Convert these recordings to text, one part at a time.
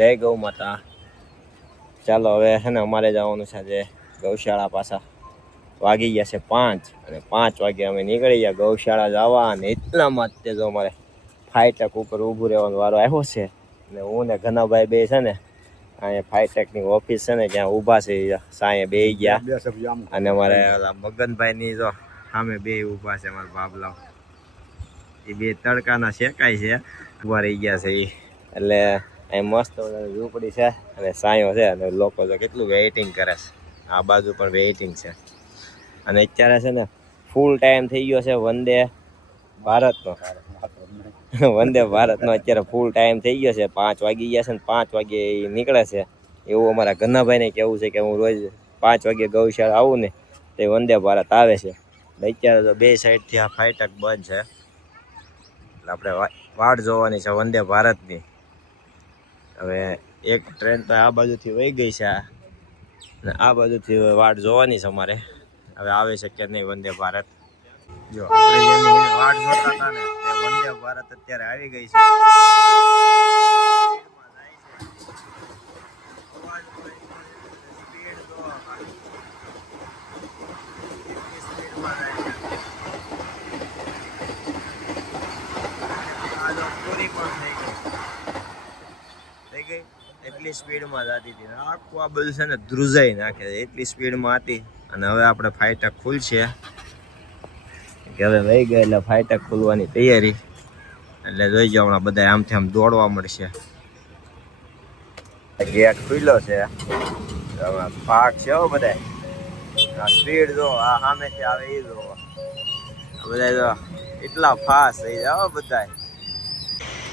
જય ગૌ માતા. ચાલો હવે છે ને અમારે જવાનું છે આજે ગૌશાળા પાછા. વાગી ગયા છે 5 અને 5 વાગે અમે નીકળી ગયા ગૌશાળા જવા. અને એટલામાં જ જો અમારે ફાઈટક ઉપર ઊભું રહેવાનો વારો આવ્યો છે. અને હું ને ઘનાભાઈ બે છે ને અહીંયા ફાઈટેકની ઓફિસ છે ને ત્યાં ઊભા છે. સાંયે બે ગયા અને અમારે મગનભાઈની જો સામે બે ઊભા છે અમારા બાબલાઓ. એ બે તડકાના શેકાય છે, ઊભા રહી ગયા છે. એટલે અહીં મસ્ત ઝૂંપડી છે અને સાંયો છે અને લોકો તો કેટલું વેઇટિંગ કરે છે. આ બાજુ પણ વેઇટિંગ છે. અને અત્યારે છે ને ફૂલ ટાઈમ થઈ ગયો છે વંદે ભારતનો. વંદે ભારતનો અત્યારે ફૂલ ટાઈમ થઈ ગયો છે. 5 વાગી ગયા છે ને 5 વાગે નીકળે છે એવું અમારા ઘનાભાઈને કહેવું છે કે હું રોજ 5 વાગે ગૌશાળા આવું ને તે વંદે ભારત આવે છે. અત્યારે તો બે સાઈડથી આ ફાઈટક બંધ છે. એટલે આપણે વાટ જોવાની છે વંદે ભારતની. હવે એક ટ્રેન તો આ બાજુથી વહી ગઈ છે અને આ બાજુથી વાટ જોવાની છે અમારે. હવે આવે છે કે નહીં વંદે ભારત. જો આપણે જેની વાટ જોતા હતા ને તે વંદે ભારત અત્યારે આવી ગઈ છે. એટલી સ્પીડમાં જતી હતી આખું આ બધું છે ને ધ્રુજાઈ નાખે છે એટલી સ્પીડમાં હતી. અને હવે આપણે ફાઈટક ખુલશે કે હવે વહી ગયા એટલે ફાઈટક ખુલવાની તૈયારી. એટલે જોઈ જાઓ હમણાં બધા આમથી આમ દોડવા મળશે. ગેટ ખુલ્લો છે પાક છે બધા. આ સ્પીડ જો આ સામેથી આવે એ જો બધા જો એટલા ફાસ્ટ થઈ જાય બધા.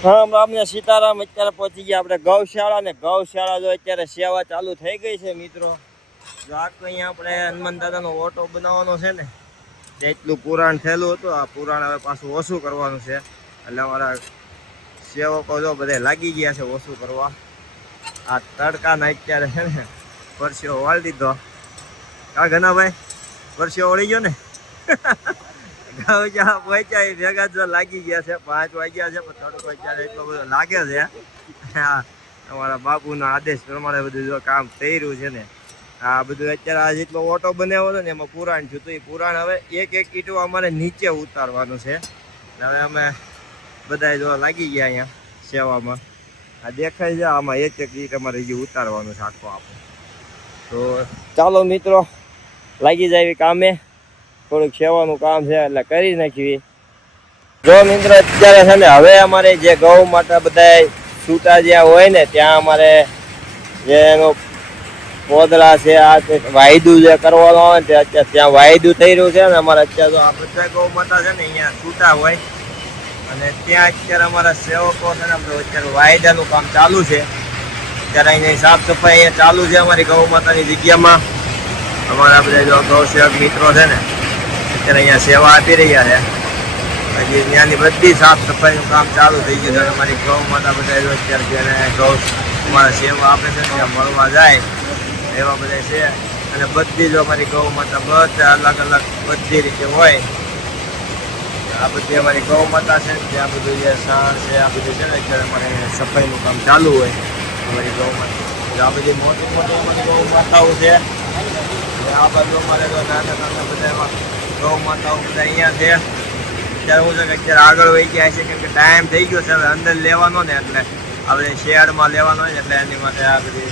હા અમને સીતારામ. અત્યારે પહોંચી ગયા આપણે ગૌશાળા. ને ગૌશાળા જો અત્યારે સેવા ચાલુ થઈ ગઈ છે મિત્રો. જો આખું અહીંયા આપણે હનુમાન દાદાનો ઓટો બનાવવાનો છે ને એટલું પુરાણ થયેલું હતું. આ પુરાણ હવે પાછું ઓછું કરવાનું છે. એટલે અમારા સેવકો જો બધા લાગી ગયા છે ઓછું કરવા. આ તડકાના અત્યારે છે ને પરસ્યો વાળી દીધો. કા ઘનાભાઈ પરસ્યો વળી ગયો ને. પહોંચ્યા ભેગા જો લાગી ગયા છે. 5 વાગ્યા છે પણ તડકો અત્યારે એટલો બધો લાગે છે. અમારા બાપુના આદેશ પ્રમાણે બધું જો કામ થઈ રહ્યું છે ને. આ બધું અત્યારે આ જેટલો ઓટો બનાવ્યો હતો ને એમાં પુરાણ થયું હતું. એ પુરાણ હવે એક એક ઈંટો અમારે નીચે ઉતારવાનું છે. હવે અમે બધા જો લાગી ગયા અહીંયા સેવામાં. આ દેખાય છે આમાં એક એક ઈંટ અમારે જે ઉતારવાનું છે આખો આપણે. તો ચાલો મિત્રો લાગી જાય કામે. થોડુંક સેવાનું કામ છે એટલે કરી નાખવી. જો મિત્રો અત્યારે છે ને હવે અમારે જે ગૌ માતા બધા છૂટા જ્યાં હોય ને ત્યાં અમારે જે એનો પોદળા છે આ વાયદું જે કરવાનો હોય ને અત્યારે ત્યાં વાયદું થઈ રહ્યું છે ને અમારે. અત્યારે તો આ બધા ગૌ માતા છે ને અહીંયા છૂટા હોય અને ત્યાં અત્યારે અમારા સેવકો છે ને અત્યારે વાયદાનું કામ ચાલુ છે. અત્યારે અહીંયા સાફ સફાઈ અહીંયા ચાલુ છે અમારી ગૌ માતાની જગ્યામાં. અમારા બધા જો ગૌ સેવક મિત્રો છે ને અત્યારે અહીંયા સેવા આપી રહ્યા છે. હજી ત્યાંની બધી સાફ સફાઈનું કામ ચાલુ થઈ ગયું છે. અમારી ગૌ માતા બધા જો અત્યારે જેને ગૌ અમારા સેવા આપે છે ત્યાં મળવા જાય એવા બધા છે. અને બધી જો અમારી ગૌ માતા બધા અલગ અલગ બધી રીતે હોય. આ બધી અમારી ગૌ માતા છે ત્યાં બધું જે સાણ છે આ બધું છે ને અત્યારે અમારે સફાઈનું કામ ચાલુ હોય અમારી ગૌ માતા. આ બધી મોટી મોટી અમારી ગૌ માતાઓ છે. આ બાજુ અમારે તો નાના નાના બધા એમાં ગૌ માતાઓ બધા અહીંયા છે. અત્યારે હું છે કે અત્યારે આગળ વહી ગયા છે કેમ કે ટાઈમ થઈ ગયો છે હવે અંદર લેવાનો ને એટલે આપણે શેડમાં લેવાનો હોય ને એટલે એની માટે આ બધી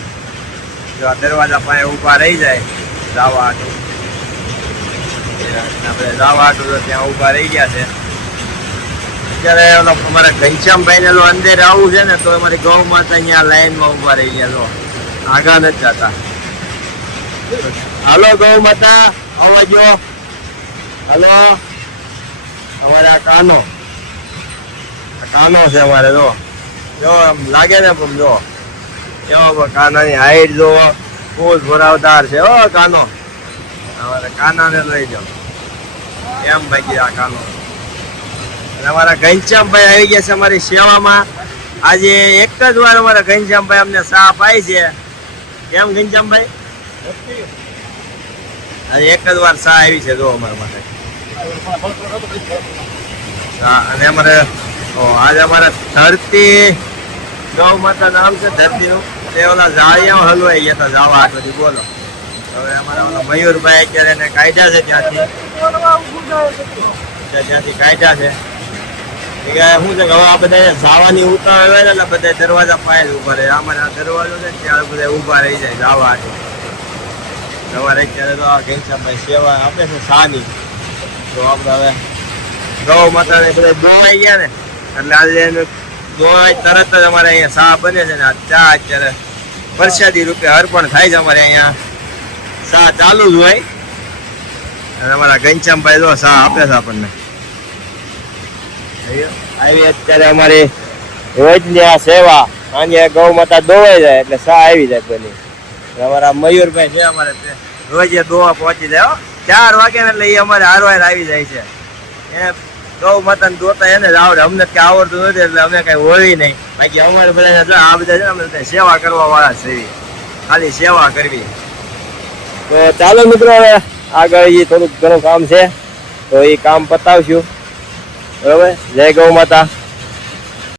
જો આ દરવાજા પાસે ઊભા રહી જાય જવા હાટું. આપણે જવા હાટું તો ત્યાં ઊભા રહી ગયા છે. અત્યારે અમારે ઘનશ્યામભાઈને અંદર આવવું છે ને તો અમારી ગૌ માતા અહીંયા લાઈનમાં ઊભા રહી ગયા. તો આગળ નથી જતા. હાલો ગૌ માતા આવજો. હાલો અમારે આ કાનો છે અમારે. જો આમ લાગે ને પણ જો એવો કાનાની હાઈટ જો ફૂલ ભરાવદાર છે. ઓ કાનો અમારે કાનાને લઈ જાઓ એમ ભાઈ આ કાનો. અને અમારા ઘનશ્યામભાઈ આવી ગયા છે અમારી સેવામાં. આજે એક જ વાર અમારા ઘનશ્યામભાઈ અમને સા પાઈ છે. કેમ ઘનશ્યામભાઈ આજે એક જ વાર સા આવી છે જો અમારા માટે. હા અને અમારે આજે અમારે ગૌ માતા નામ છે ધરતીનું. તે ઓલા જાળિયા હલવાઈ ગયા હતા જાવા આટોથી બોલો. હવે અમારા ઓલા મયુરભાઈ અત્યારે એને કાઢ્યા છે ત્યાંથી કાઢ્યા છે. શું છે કે હવે આ બધા જાવાની ઉતાવળ હોય ને એટલે બધા દરવાજા પાસે ઉભા રહે. અમારે આ દરવાજો છે ને ત્યારે બધા ઉભા રહી જાય જાવા હાટે. સવારે અત્યારે તો આ ઘનશ્યામભાઈ સેવા આપે છે શાની. તો આપણે હવે ગૌ માતાને બધા દોવાઈ ગયા ને એટલે આજે એનું દોવાઈ તરત જ અમારે અહીંયા શા બને છે ને આ ચા અત્યારે પ્રસાદી રૂપે અર્પણ થાય છે. અમારે અહીંયા શા ચાલુ જ હોય અને અમારા ઘનશ્યામભાઈ જો શા આપે છે આપણને. આવી અત્યારે અમારી રોજની આ સેવા સાંજે ગૌ માતા દોવાઈ જાય એટલે શા આવી જાય બની. અમારા મયુરભાઈ છે અમારે રોજે દોવા પહોંચી જાય 4 વાગે ને એટલે એ અમારે હારવાર આવી જાય છે. એ ગૌ માતાને દોતા એને જ આવડે, અમને કઈ આવડતું નથી એટલે અમે કઈ હોવી નહીં. બાકી અમારે બધા આ બધા છે ને અમે સેવા કરવા વાળા છે, ખાલી સેવા કરવી. તો ચાલો મિત્રો હવે આગળ એ થોડુંક ઘણું કામ છે તો એ કામ પતાવશું. બરોબર. જય ગૌ માતા.